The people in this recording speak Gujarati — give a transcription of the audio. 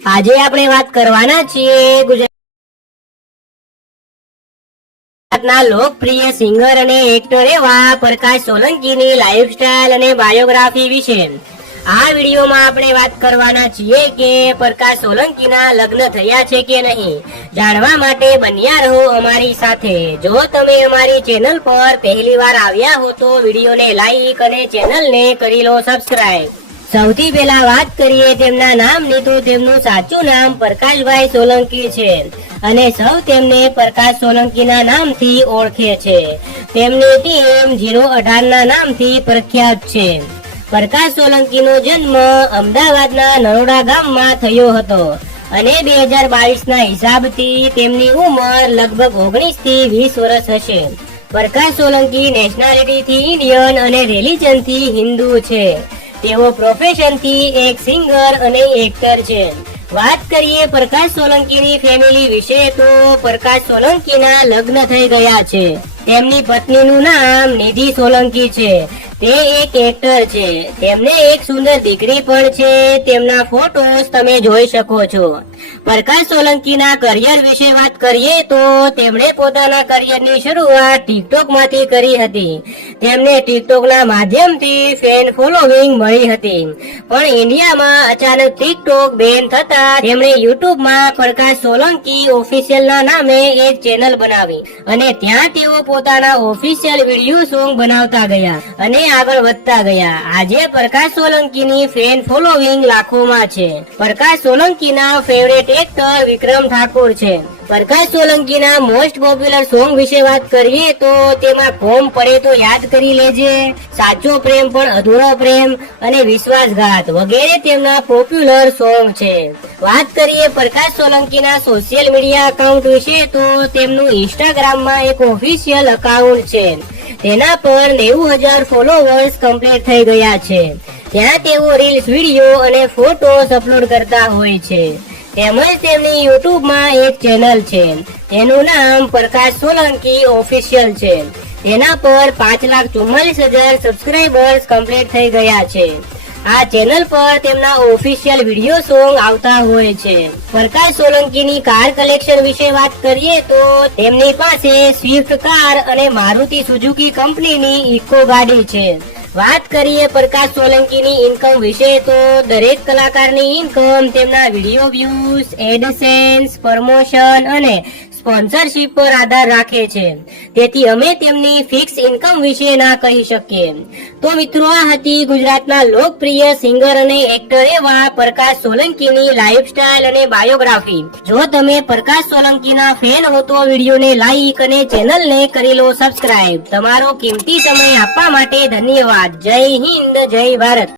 આજે આપણે વાત કરવાના છીએ ગુજરાતના લોકપ્રિય સિંગર અને એક્ટર એવા પ્રકાશ સોલંકીની લાઈફસ્ટાઈલ અને બાયોગ્રાફી વિશે। આ વિડીયોમાં આપણે વાત કરવાના છીએ કે પ્રકાશ સોલંકીના લગ્ન થયા છે કે નહીં। જાણવા માટે બન્યા રહો અમારી સાથે। જો તમે અમારી ચેનલ પર પહેલીવાર આવ્યા હો તો વિડીયોને લાઈક અને ચેનલને કરી લો સબસ્ક્રાઇબ। સૌથી પહેલા વાત કરીએ તેમના નામની તો તેમનું સાચું નામ પ્રકાશભાઈ સોલંકી છે અને સૌ તેમને પ્રકાશ સોલંકીના નામથી ઓળખે છે। તેમની ટીમ 018 ના નામથી પ્રખ્યાત છે। પ્રકાશ સોલંકીનો જન્મ અમદાવાદના નરોડા ગામમાં થયો હતો અને 2022 ના હિસાબથી તેમની ઉંમર લગભગ 19 થી 20 વર્ષ હશે। પ્રકાશ સોલંકી નેશનાલિટીથી ઇન્ડિયન અને રિલિજનથી હિન્દુ છે। તેઓ પ્રોફેશનથી એક સિંગર અને એક્ટર છે। વાત કરીએ પ્રકાશ સોલંકીની ફેમિલી વિશે તો પ્રકાશ સોલંકીના લગ્ન થઈ ગયા છે। તેમની પત્નીનું નામ નિધિ સોલંકી છે। તે એક એક્ટર છે। તેમને એક સુંદર દીકરી પણ છે। તેમના ફોટોસ તમે જોઈ શકો છો। પ્રકાશ સોલંકીના કરિયર વિશે વાત કરીએ તો તેમણે પોતાના કરિયરની શરૂઆત ટિકટોક માંથી કરી હતી। તેમને ટિકટોકના માધ્યમથી ફેન ફોલોવિંગ મળી હતી, પણ ઇન્ડિયામાં અચાનક ટિકટોક બેન થતા તેમણે યુટ્યુબમાં પ્રકાશ સોલંકી ઓફિશિયલના નામે એક ચેનલ બનાવી અને ત્યાં તેઓ પોતાના ઓફિશિયલ વિડીયો સોંગ બનાવતા ગયા અને આગળ વધતા ગયા। આજે પ્રકાશ સોલંકીની ફેન ફોલોવિંગ લાખોમાં છે। પ્રકાશ સોલંકીના ફેવરેટ એક્ટર વિક્રમ ઠાકોર છે। પ્રકાશ સોલંકીના મોસ્ટ પોપ્યુલર સોંગ વિશે વાત કરીએ તો તેમાં કોમ પડે તો યાદ કરી લેજે, સાચો પ્રેમ પણ અધૂરો પ્રેમ અને વિશ્વાસઘાત વગેરે તેમના પોપ્યુલર સોંગ છે। વાત કરીએ પ્રકાશ સોલંકીના સોશિયલ મીડિયા એકાઉન્ટ વિશે તો તેમનું ઇન્સ્ટાગ્રામમાં એક ઓફિશિયલ એકાઉન્ટ છે। તેના પર 90,000 ફોલોવર્સ કમ્પ્લીટ થઈ ગયા છે। ત્યાં તેઓ રીલ્સ, વિડીયો અને ફોટોસ અપલોડ કરતા હોય છે। તેમજ તેમની યુટ્યુબમાં એક ચેનલ છે, તેનું નામ પ્રકાશ સોલંકી ઓફિશિયલ છે। તેના પર 5,44,000 સબસ્ક્રાઇબર્સ કમ્પ્લીટ થઈ ગયા છે। આ ચેનલ પર તેમના ઓફિશિયલ વિડીયો સોંગ આવતા હોય છે। પ્રકાશ સોલંકીની કાર કલેક્શન વિશે વાત કરીએ તો તેમની પાસે સ્વિફ્ટ કાર અને મારુતિ સુઝુકી કંપનીની ઇકો ગાડી છે। વાત કરીએ પ્રકાશ સોલંકીની ઇન્કમ વિશે તો દરેક કલાકારની ઇન્કમ તેમના વિડીયો વ્યૂઝ, એડસેન્સ, પ્રમોશન અને સ્પોન્સરશિપ પર આધાર રાખે છે। તેથી અમે તેમની ફિક્સ ઇન્કમ વિશે ના કહી શકીએ। તો મિત્રો, આ હતી ગુજરાતના લોકપ્રિય સિંગર અને એક્ટર એવા પ્રકાશ સોલંકીની લાઈફસ્ટાઈલ અને બાયોગ્રાફી। જો તમે પ્રકાશ સોલંકીના ફેન હો તો વિડીયોને લાઈક અને ચેનલને કરી લો સબસ્ક્રાઇબ। તમારો કિંમતી સમય આપવા માટે ધન્યવાદ। જય હિન્દ, જય ભારત।